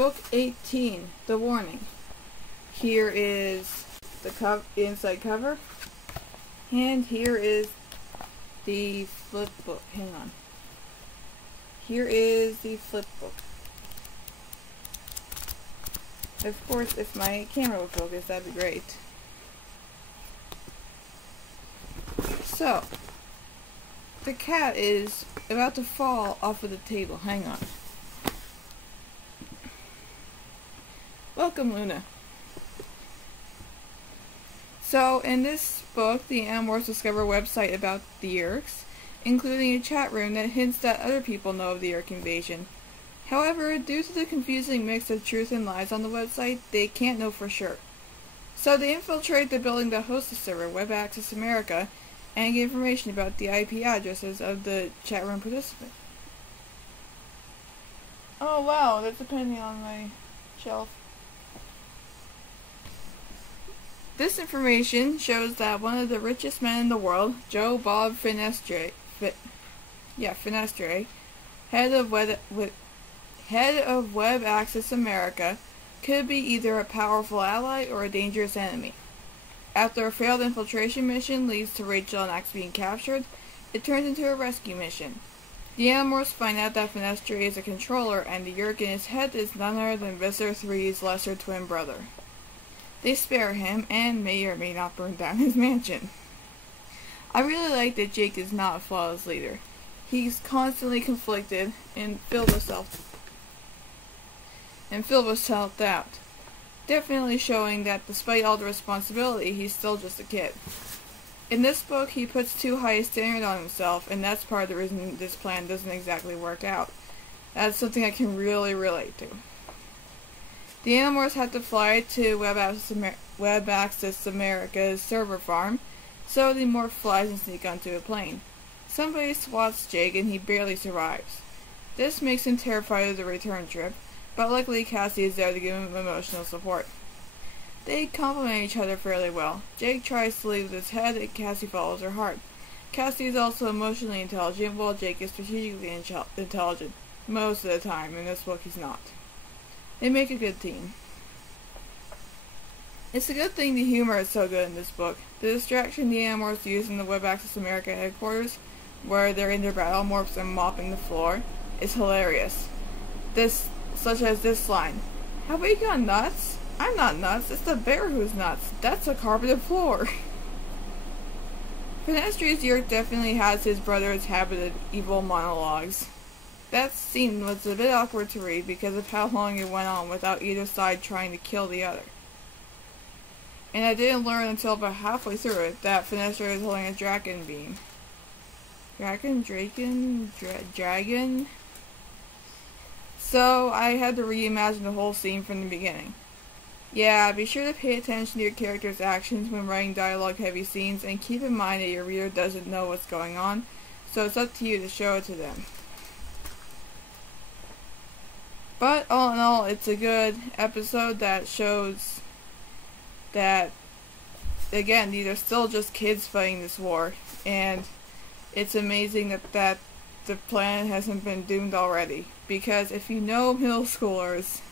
Book 18, The Warning. Here is the inside cover, and here is the flip book. Hang on. Here is the flip book. Of course, if my camera would focus, that'd be great. So, the cat is about to fall off of the table. Hang on. Welcome, Luna. So, in this book, the Animorphs discover a website about the Yeerks, including a chat room that hints that other people know of the Yeerk invasion. However, due to the confusing mix of truth and lies on the website, they can't know for sure. So they infiltrate the building that hosts the server, Web Access America, and get information about the IP addresses of the chat room participants. Oh wow, that's a penny on my shelf. This information shows that one of the richest men in the world, Joe Bob Finestre, head of Web Access America, could be either a powerful ally or a dangerous enemy. After a failed infiltration mission leads to Rachel and Axe being captured, it turns into a rescue mission. The Animorphs find out that Finestre is a controller, and the Yeerk in his head is none other than Visitor 3's lesser twin brother. They spare him, and may or may not burn down his mansion. I really like that Jake is not a flawless leader. He's constantly conflicted and filled with self-doubt. Definitely showing that despite all the responsibility, he's still just a kid. In this book, he puts too high a standard on himself, and that's part of the reason this plan doesn't exactly work out. That's something I can really relate to. The Animorphs have to fly to Web Access America's server farm, so the morph flies and sneak onto a plane. Somebody swats Jake and he barely survives. This makes him terrified of the return trip, but luckily Cassie is there to give him emotional support. They complement each other fairly well. Jake tries to lead with his head and Cassie follows her heart. Cassie is also emotionally intelligent, while Jake is strategically intelligent. Most of the time. In this book he's not. They make a good team. It's a good thing the humor is so good in this book. The distraction the Animorphs use in the Web Access America headquarters, where they're in their battle morphs and mopping the floor, is hilarious. Such as this line. Have we gone nuts? I'm not nuts, it's the bear who's nuts. That's a carpeted floor. Finestre's Yeerk definitely has his brother's habited evil monologues. That scene was a bit awkward to read because of how long it went on without either side trying to kill the other. And I didn't learn until about halfway through it that Finestre is holding a dragon beam. Dragon? So I had to reimagine the whole scene from the beginning. Yeah, be sure to pay attention to your character's actions when writing dialogue-heavy scenes, and keep in mind that your reader doesn't know what's going on, so it's up to you to show it to them. But all in all, it's a good episode that shows that, again, these are still just kids fighting this war, and it's amazing that the planet hasn't been doomed already. Because if you know middle schoolers,